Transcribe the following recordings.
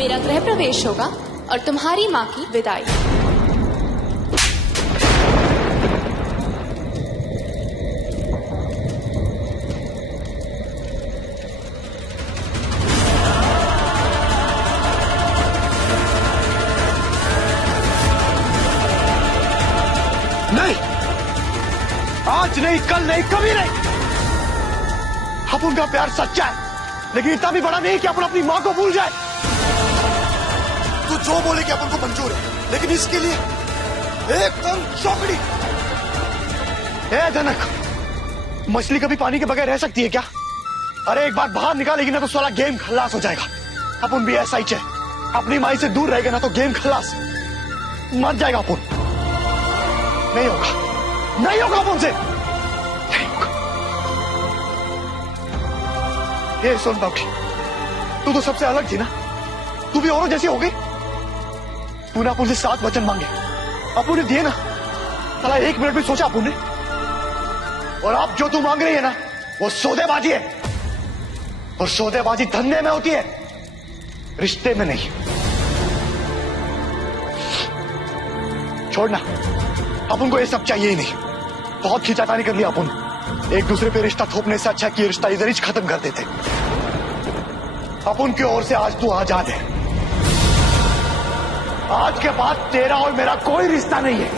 मेरा गृह प्रवेश होगा और तुम्हारी माँ की विदाई। नहीं, आज नहीं, कल नहीं, कभी नहीं। अपन का प्यार सच्चा है, लेकिन इतना भी बड़ा नहीं कि अपन अपनी माँ को भूल जाए। तू जो बोले कि अपन को मंजूर है, लेकिन इसके लिए एकदम चौकड़ी। ए जनक, मछली कभी पानी के बगैर रह सकती है क्या? अरे एक बार बाहर निकालेगी ना तो सारा गेम खलास हो जाएगा। अपन भी ऐसा ही चाहे, अपनी माई से दूर रहेगा ना तो गेम खलास, मर जाएगा अपन। नहीं होगा, नहीं होगा अपन से, नहीं होगा। ये सुन बाबू, तू तो सबसे अलग थी ना, तू भी औरों जैसी हो गई। तूने अपन से 7 वचन मांगे, अपन ने दिए ना। साला 1 मिनट भी सोचा अपन ने। और अब जो तू मांग रही है ना, वो सौदेबाजी है, और सौदेबाजी धंधे में होती है, रिश्ते में नहीं। छोड़ना, अपन को ये सब चाहिए ही नहीं। बहुत खिंचातानी कर लिया अपन। एक दूसरे पे रिश्ता थोपने से अच्छा कि रिश्ता इधर ही खत्म कर देते। अपन की ओर से आज तू आजाद है। आज के बाद तेरा और मेरा कोई रिश्ता नहीं है।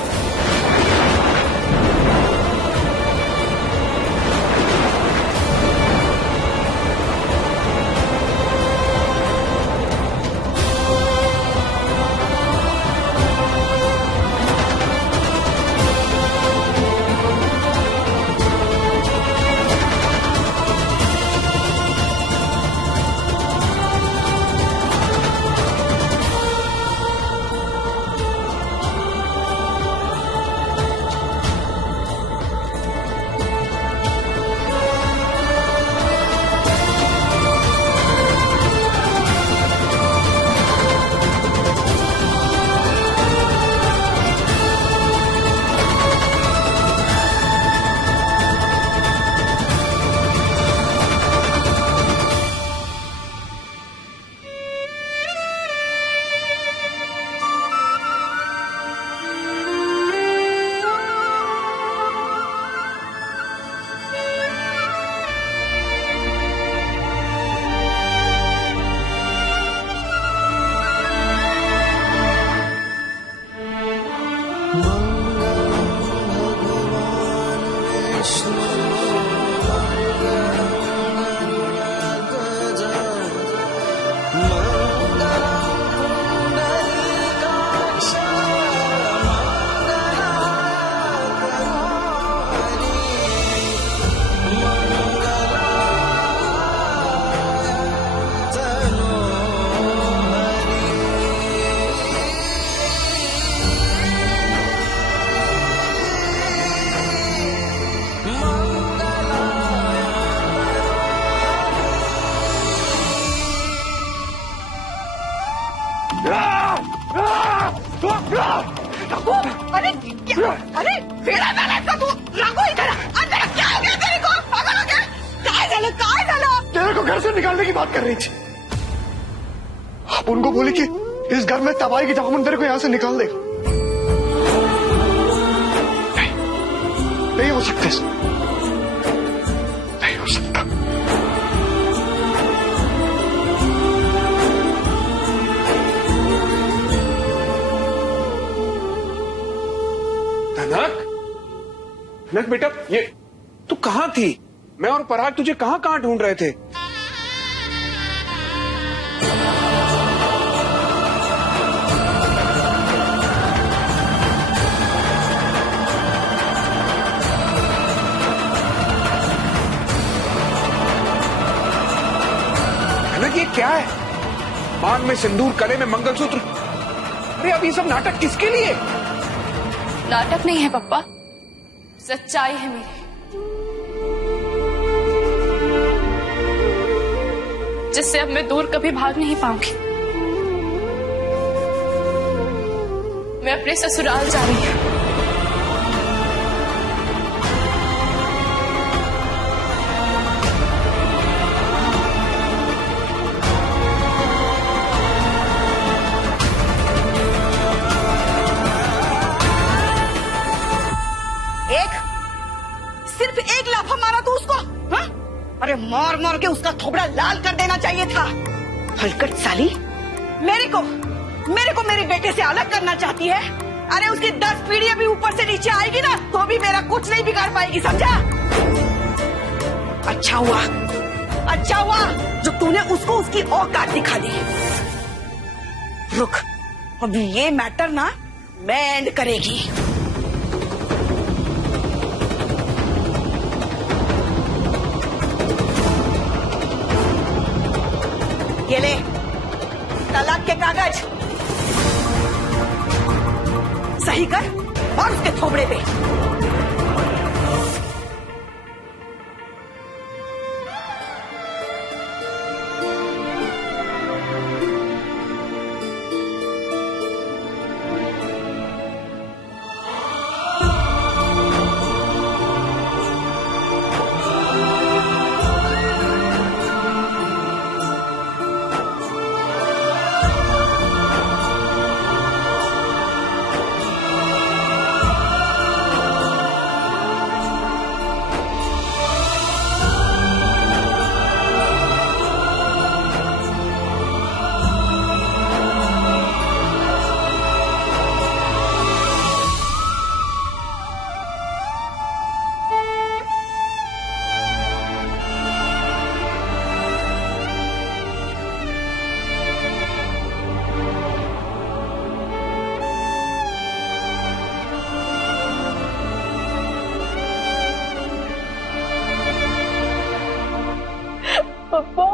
अरे क्या? अरे वेडा झालास का तू? राघो इधर अंदर क्या हो गया तेरे को? पागल हो गया? काय झालं? काय झालं? तेरे को घर से निकालने की बात कर रही थी। आप उनको बोली कि इस घर में तबाही की जब तेरे को यहाँ से निकाल देगा। नहीं हो सकता, नहीं हो सकता। नक बेटा, ये तू कहाँ थी? मैं और पराग तुझे कहाँ कहाँ ढूंढ रहे थे। नक, ये क्या है? मांग में सिंदूर, गले में मंगलसूत्र। अरे अब ये सब नाटक किसके लिए? नाटक नहीं है पप्पा, सच्चाई है मेरी। जिससे अब मैं दूर कभी भाग नहीं पाऊंगी। मैं अपने ससुराल जा रही हूँ। अरे मार मार के उसका थोबड़ा लाल कर देना चाहिए था। हलकट साली, मेरे को मेरे बेटे से अलग करना चाहती है। अरे उसकी 10 पीढ़ियां भी ऊपर से नीचे आएगी ना तो भी मेरा कुछ नहीं बिगाड़ पाएगी, समझा? अच्छा हुआ जो तूने उसको उसकी औकात दिखा दी। रुक, अभी ये मैटर ना मैं एंड करेगी। ये ले तलाक के कागज, सही कर और उसके थोबड़े पे। पप्पा,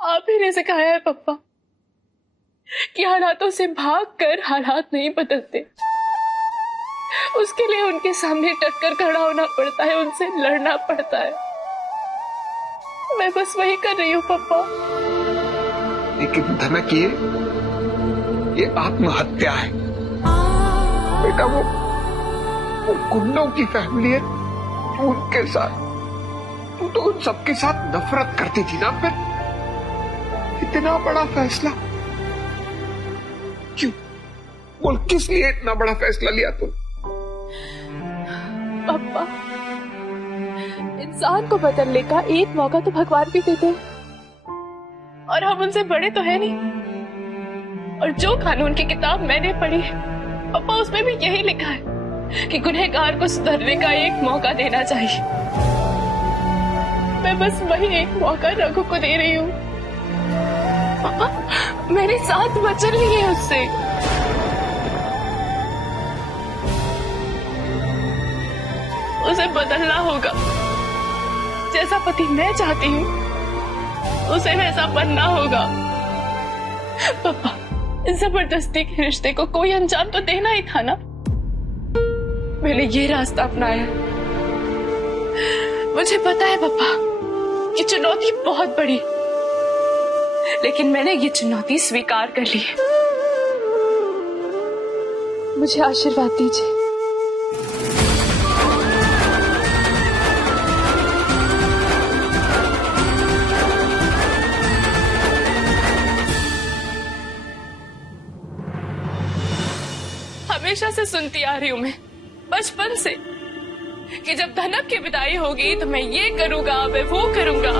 आप ही ने सिखाया है पप्पा कि हालातों से भागकर हालात नहीं बदलते। उसके लिए उनके सामने डटकर खड़ा होना पड़ता है, उनसे लड़ना पड़ता है। मैं बस वही कर रही हूँ पप्पा। लेकिन धनक, ये आत्महत्या है बेटा। वो गुंडों की फैमिली है, उनके साथ तू तो उन सबके साथ नफरत करती थी ना। फिर इतना बड़ा फैसला क्यों? बोल, किस लिए इतना बड़ा फैसला लिया तू? पापा, इंसान को बदलने का एक मौका तो भगवान भी देते हैं और हम उनसे बड़े तो है नहीं। और जो कानून की किताब मैंने पढ़ी है पापा, उसमें भी यही लिखा है कि गुनहगार को सुधरने का एक मौका देना चाहिए। मैं बस वही एक मौका रघु को दे रही हूँ। पापा, मैंने 7 वचन लिए उससे। उसे बदलना होगा। जैसा पति मैं चाहती हूँ उसे वैसा बनना होगा। पापा, जबरदस्ती के रिश्ते को कोई अंजाम तो देना ही था ना। मैंने ये रास्ता अपनाया। मुझे पता है पापा, ये चुनौती बहुत बड़ी, लेकिन मैंने ये चुनौती स्वीकार कर ली है। मुझे आशीर्वाद दीजिए। हमेशा से सुनती आ रही हूं मैं, बचपन से, कि जब धनक की विदाई होगी तो मैं ये करूंगा, मैं वो करूंगा।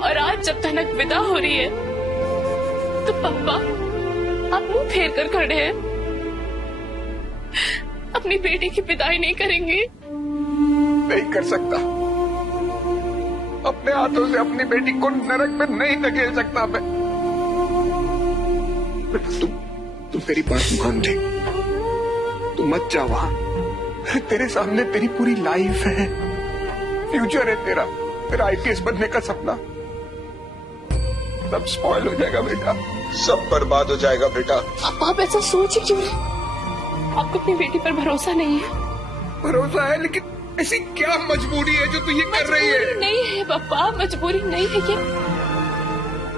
और आज जब धनक विदा हो रही है तो पापा, आप मुंह फेर कर खड़े हैं। अपनी बेटी की विदाई नहीं करेंगे? नहीं कर सकता। अपने हाथों से अपनी बेटी को नरक में नहीं धकेल सकता मैं। तुम तेरी बात मान ले, तू मत जा वहां। तेरे सामने तेरी पूरी लाइफ है, फ्यूचर है तेरा आईपीएस बनने का सपना। सब स्पॉइल हो जाएगा बेटा, सब बर्बाद हो जाएगा बेटा। आप ऐसा सोच क्यों रहे? आपको अपनी बेटी पर भरोसा नहीं है? भरोसा है, लेकिन ऐसी क्या मजबूरी है जो तू ये कर रही है? नहीं है पापा, मजबूरी नहीं है, ये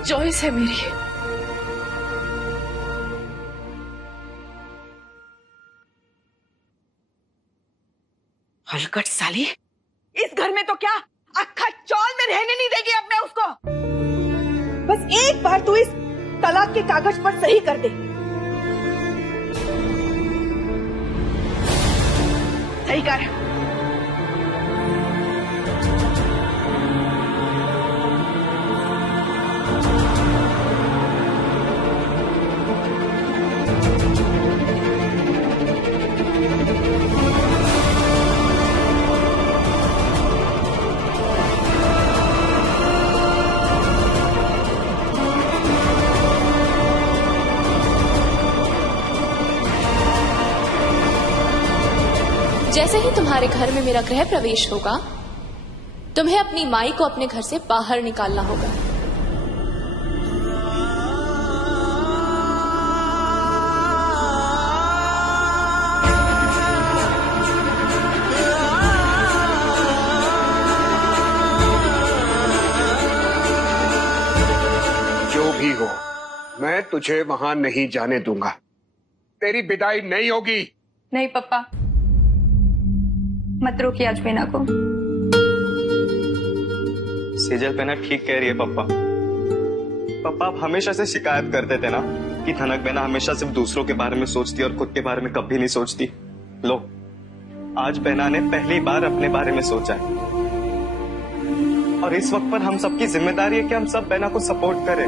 चॉइस है मेरी। हलकट साली, इस घर में तो क्या अक्खा चौल में रहने नहीं देगी अब मैं उसको। बस एक बार तू इस तलाक के कागज पर सही कर दे। सही कर। जैसे ही तुम्हारे घर में मेरा गृह प्रवेश होगा, तुम्हें अपनी माई को अपने घर से बाहर निकालना होगा। जो भी हो, मैं तुझे वहां नहीं जाने दूंगा। तेरी विदाई नहीं होगी। नहीं पापा, मत रोकिए आज बेना को। सेजल बेना ठीक कह रही है पापा। पापा आप हमेशा से शिकायत करते थे ना कि धनक बेना हमेशा सिर्फ दूसरों के बारे में सोचती और खुद के बारे में कभी नहीं सोचती। लो, आज बेना ने पहली बार अपने बारे में सोचा है और इस वक्त पर हम सबकी जिम्मेदारी है कि हम सब बेना को सपोर्ट करें।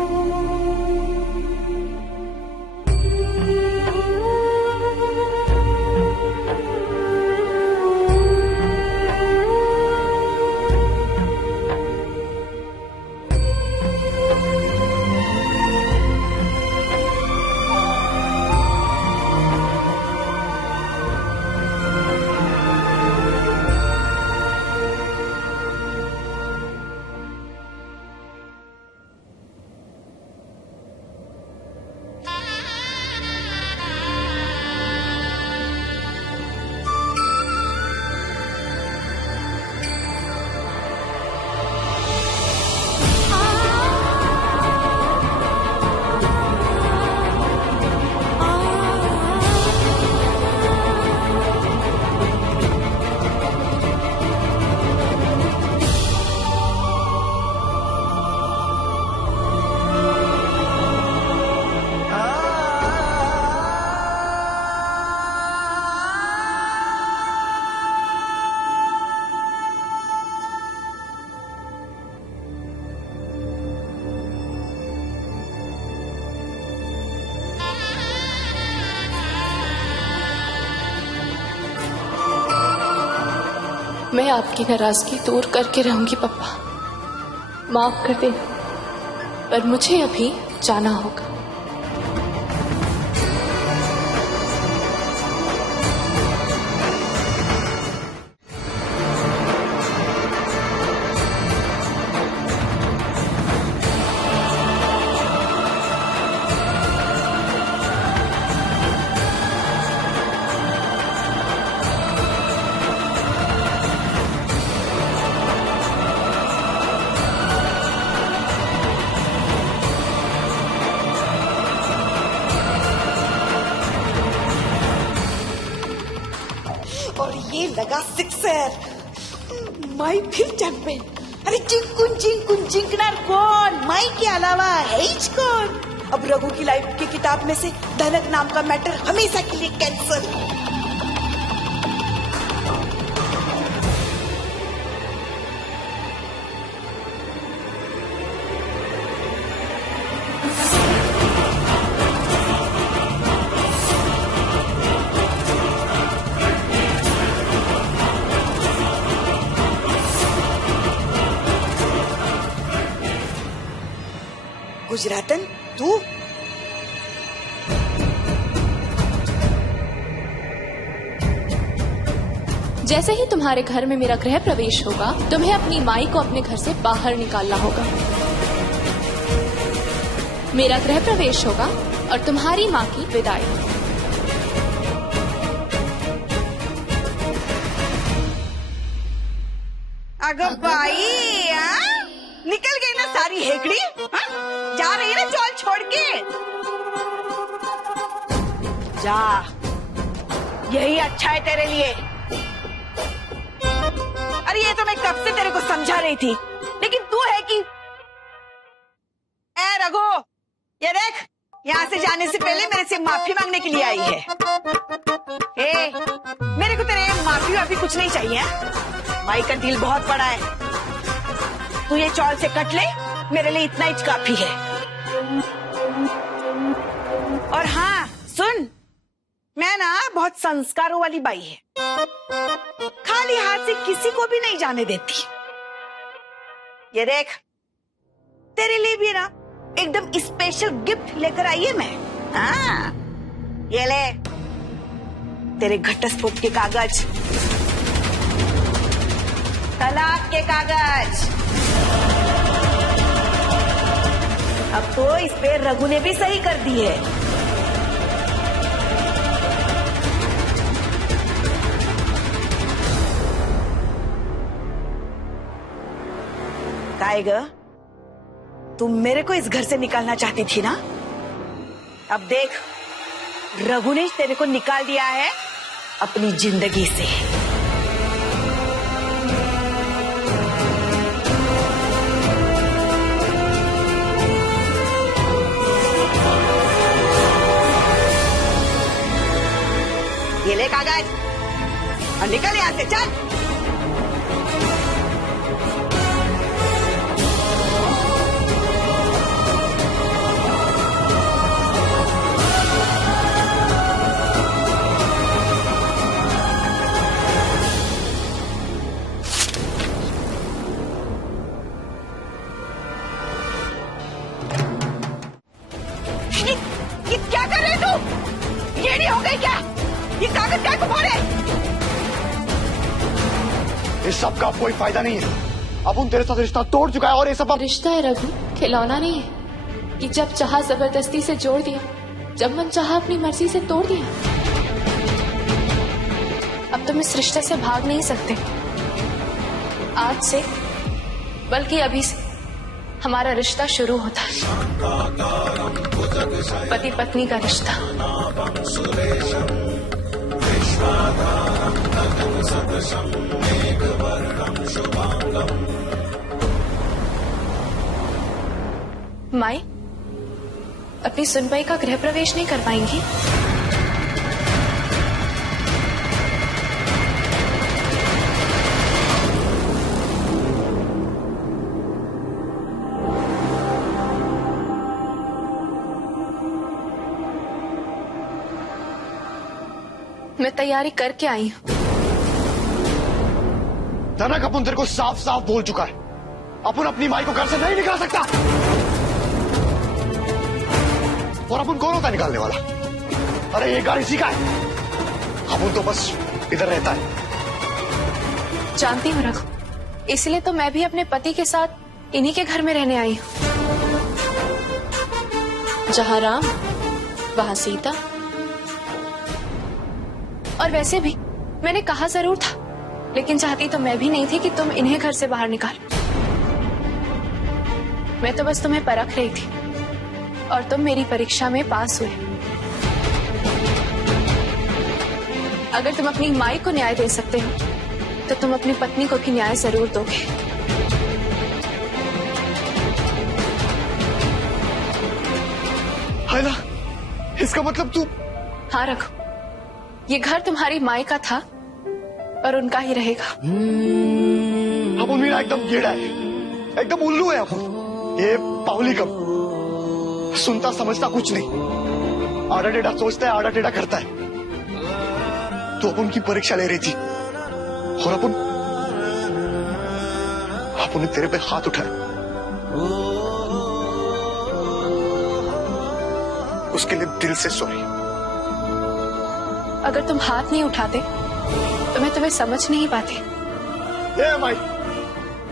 मैं आपकी नाराजगी दूर करके रहूंगी पापा, माफ कर देना, पर मुझे अभी जाना होगा। और ये लगा सिक्सर। माई फिर चैंपियन। अरे जिंकुन जिंकुन जिंकनार कौन? माई के अलावा है ही कौन? अब रघु की लाइफ की किताब में से धनक नाम का मैटर हमेशा के लिए कैंसिल। गुजरातन तू? जैसे ही तुम्हारे घर में मेरा गृह प्रवेश होगा, तुम्हें अपनी माई को अपने घर से बाहर निकालना होगा। मेरा गृह प्रवेश होगा और तुम्हारी माँ की विदाई। अगर भाई निकल गई ना सारी हेकड़ी। जा रही है ना चौल छोड़ के। जा, यही अच्छा है तेरे लिए। अरे ये तो मैं कब से तेरे को समझा रही थी, लेकिन तू है कि ए रघु, ये देख, यहाँ से जाने से पहले मेरे से माफी मांगने के लिए आई है। ए, मेरे को तेरे माफी वाफी कुछ नहीं चाहिए। माई का दिल बहुत बड़ा है। तू ये चौल से कट ले, मेरे लिए इतना ही काफी है। और हाँ सुन, मैं ना बहुत संस्कारों वाली बाई है, खाली हाथ से किसी को भी नहीं जाने देती। ये देख, तेरे लिए भी ना एकदम स्पेशल गिफ्ट लेकर आई है मैं। हाँ, ये ले तेरे घटस्फोट के कागज। कागज। अब तो इस पे रघु ने भी सही कर दी है। कायगा, तुम मेरे को इस घर से निकालना चाहती थी ना? अब देख, रघु ने तेरे को निकाल दिया है अपनी जिंदगी से। ये ले कागज और निकल यहां से, चल। ये क्या कर रहे तू? ये नहीं हो गई क्या? ये कागज क्या को फोड़े? इस सब का कोई फायदा नहीं है। अब उन तेरे साथ रिश्ता तोड़ चुका है और ये सब रिश्ता है रघु, खिलौना नहीं है कि जब चाहा जबरदस्ती से जोड़ दिया, जब मन चाहा अपनी मर्जी से तोड़ दिया। अब तुम इस रिश्ते से भाग नहीं सकते। आज से, बल्कि अभी से हमारा रिश्ता शुरू होता है, पति पत्नी का रिश्ता। माई, अपनी सुनबाई का गृह प्रवेश नहीं कर पाएंगी? मैं तैयारी करके आई हूँ। धनक अपन तेरे को साफ साफ बोल चुका है, अपन अपनी माई को घर से नहीं निकाल सकता। और अपन कौन होता निकालने वाला? अरे ये गाड़ी सीखा है, अपन तो बस इधर रहता है। जानती हूँ रघु, इसलिए तो मैं भी अपने पति के साथ इन्हीं के घर में रहने आई हूँ। जहाँ राम वहाँ सीता। और वैसे भी मैंने कहा जरूर था, लेकिन चाहती तो मैं भी नहीं थी कि तुम इन्हें घर से बाहर निकालो। मैं तो बस तुम्हें परख रही थी और तुम मेरी परीक्षा में पास हुए। अगर तुम अपनी माई को न्याय दे सकते हो तो तुम अपनी पत्नी को भी न्याय जरूर दोगे। है ना? इसका मतलब तू? हाँ रघु, ये घर तुम्हारी माई का था और उनका ही रहेगा। अब मीरा एकदम गेड़ा है, एकदम उल्लू है। अपन ये पावली कब सुनता समझता कुछ नहीं, आड़ा टेढ़ा सोचता है, आड़ा टेढ़ा करता है। तो अपन की परीक्षा ले रही थी और अपन ने तेरे पे हाथ उठाया। उसके लिए दिल से सॉरी। अगर तुम हाथ नहीं उठाते तो मैं तुम्हें समझ नहीं पाती। ए माई,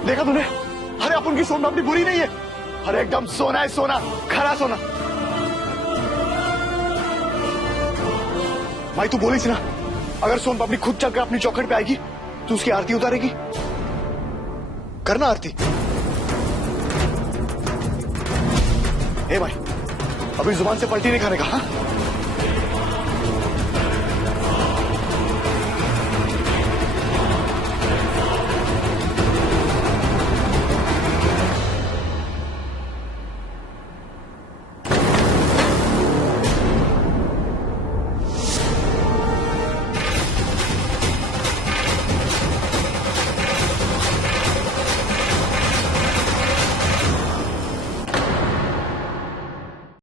देखा तूने? अरे अपन की सोना अपनी बुरी नहीं है। अरे एकदम सोना है, सोना, खरा सोना। माई तू बोली थी ना, अगर सोन पापड़ी खुद चलकर अपनी चौखट पे आएगी तो उसकी आरती उतारेगी। करना आरती। ए भाई, अभी जुबान से पलटी नहीं खाने का। हाँ?